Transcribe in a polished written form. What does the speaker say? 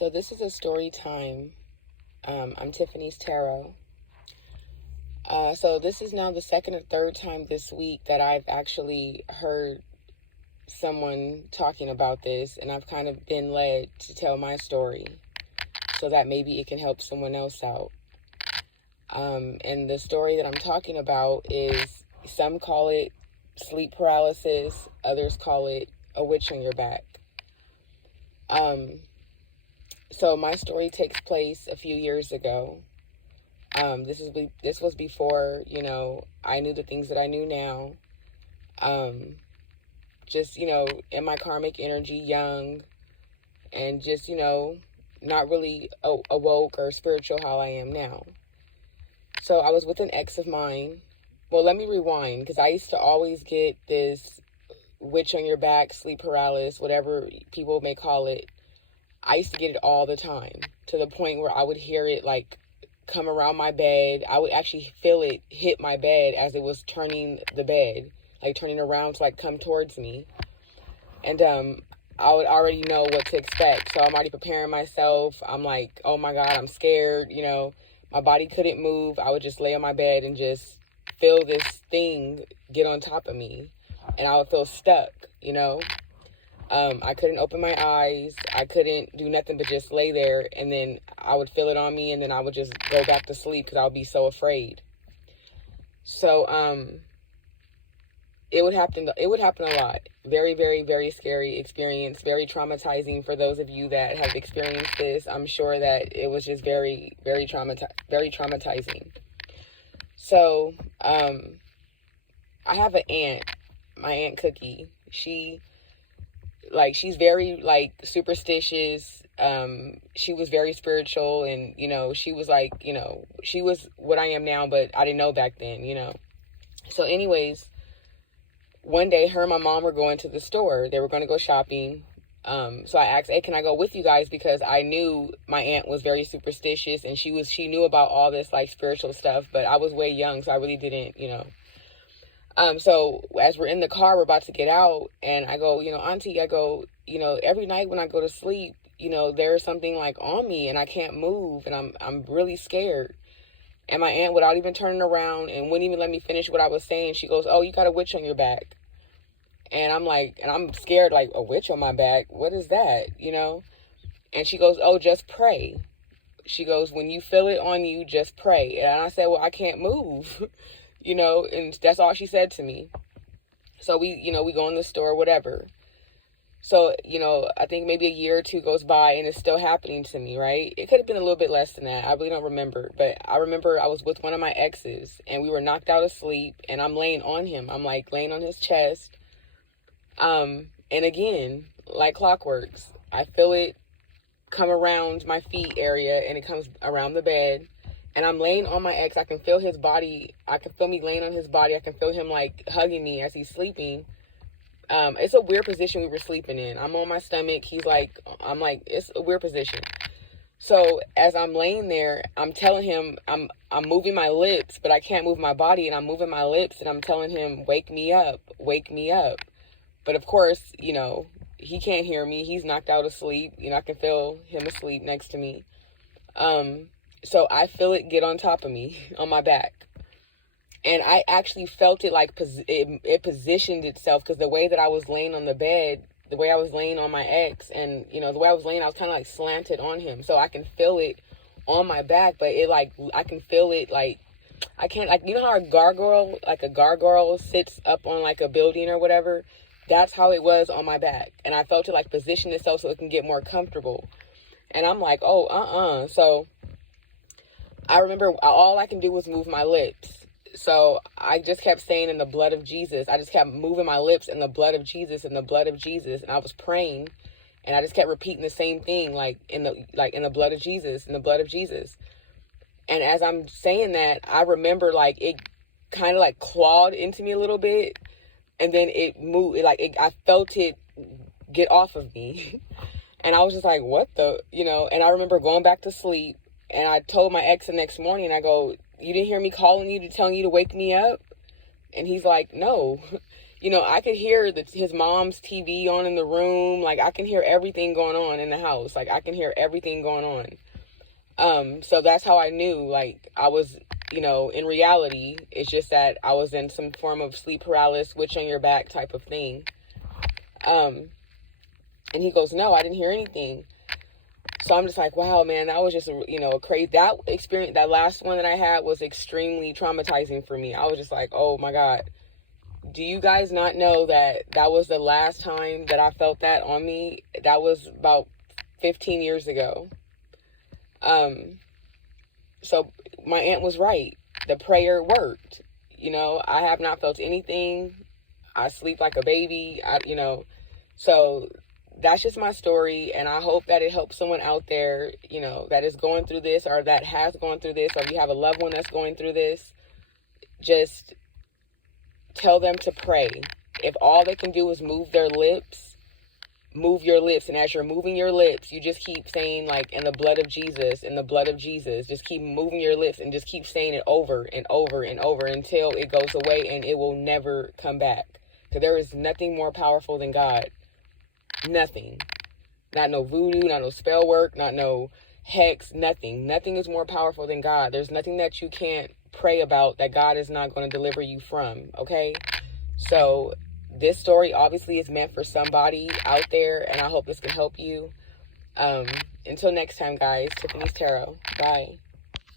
So this is a story time. I'm Tiffanys Tarot. So this is now the second or third time this week that I've actually heard someone talking about this, and I've kind of been led to tell my story so that maybe it can help someone else out. And the story that I'm talking about is, some call it sleep paralysis, others call it a witch on your back. So my story takes place a few years ago. This was before, I knew the things that I knew now. Just, in my karmic energy, young, and just, not really awoke or spiritual how I am now. So I was with an ex of mine. Well, let me rewind, because I used to always get this witch on your back, sleep paralysis, whatever people may call it. I used to get it all the time, to the point where I would hear it like come around my bed. I would actually feel it hit my bed as it was turning the bed, like turning around to like come towards me. And I would already know what to expect. So I'm already preparing myself. I'm like, oh my God, I'm scared. My body couldn't move. I would just lay on my bed and just feel this thing get on top of me. And I would feel stuck, I couldn't open my eyes. I couldn't do nothing but just lay there. And then I would feel it on me, and then I would just go back to sleep because I would be so afraid. So it would happen a lot. Very, very, very scary experience. Very traumatizing for those of you that have experienced this. I'm sure that it was just very, very traumatizing. So I have an aunt, my Aunt Cookie. She's very, superstitious. She was very spiritual, and, she was she was what I am now, but I didn't know back then, So anyways, one day her and my mom were going to the store. They were going to go shopping. So I asked, hey, can I go with you guys? Because I knew my aunt was very superstitious, and she knew about all this, spiritual stuff, but I was way young, so I really didn't, So as we're in the car, we're about to get out, and I go, Auntie, I go, every night when I go to sleep, there's something on me, and I can't move, and I'm really scared. And my aunt, without even turning around and wouldn't even let me finish what I was saying, she goes, oh, you got a witch on your back. And I'm and I'm scared, a witch on my back? What is that? And she goes, oh, just pray. She goes, when you feel it on you, just pray. And I said, well, I can't move. And that's all she said to me. So we go in the store, whatever. So, I think maybe a year or two goes by, and it's still happening to me, right? It could have been a little bit less than that. I really don't remember. But I remember I was with one of my exes, and we were knocked out of sleep, and I'm laying on him. I'm laying on his chest. And again, like clockworks, I feel it come around my feet area, and it comes around the bed. And I'm laying on my ex. I can feel his body. I can feel me laying on his body. I can feel him hugging me as he's sleeping. It's a weird position we were sleeping in. I'm on my stomach. He's it's a weird position. So as I'm laying there, I'm telling him, I'm moving my lips, but I can't move my body. And I'm moving my lips, and I'm telling him, wake me up, wake me up. But of course, he can't hear me. He's knocked out asleep. I can feel him asleep next to me. So I feel it get on top of me, on my back. And I actually felt it it positioned itself, because the way that I was laying on the bed, the way I was laying on my ex, and, the way I was laying, I was kind of slanted on him. So I can feel it on my back, but I can feel it I can't, how a gargoyle sits up on a building or whatever? That's how it was on my back. And I felt it position itself so it can get more comfortable. And I'm So I remember all I can do was move my lips. So I just kept saying, in the blood of Jesus. I just kept moving my lips, in the blood of Jesus, in the blood of Jesus. And I was praying, and I just kept repeating the same thing, in the blood of Jesus, in the blood of Jesus. And as I'm saying that, I remember it kind of clawed into me a little bit, and then it moved. I felt it get off of me. And I was just what the, and I remember going back to sleep, and I told my ex the next morning, I go, you didn't hear me calling you, telling you to wake me up? And he's like, no. you know, I could hear his mom's TV on in the room. Like, I can hear everything going on in the house. Like, I can hear everything going on. So that's how I knew, like, I was, you know, in reality, it's just that I was in some form of sleep paralysis, switch on your back type of thing. And he goes, no, I didn't hear anything. So I'm just like, wow, man, that was just, you know, crazy. That experience, that last one that I had was extremely traumatizing for me. I was just like, oh my God. Do you guys not know that that was the last time that I felt that on me? That was about 15 years ago. So my aunt was right. The prayer worked. You know, I have not felt anything. I sleep like a baby. You know, so that's just my story, and I hope that it helps someone out there, you know, that is going through this, or that has gone through this, or if you have a loved one that's going through this. Just tell them to pray. If all they can do is move their lips, move your lips. And as you're moving your lips, you just keep saying, like, in the blood of Jesus, in the blood of Jesus. Just keep moving your lips and just keep saying it over and over and over until it goes away, and it will never come back. Because there is nothing more powerful than God. Nothing. Not no voodoo, not no spell work, not no hex, nothing. Nothing is more powerful than God. There's nothing that you can't pray about that God is not going to deliver you from, okay? So this story obviously is meant for somebody out there, and I hope this can help you. Until next time, guys, Tiffanys Tarot. Bye.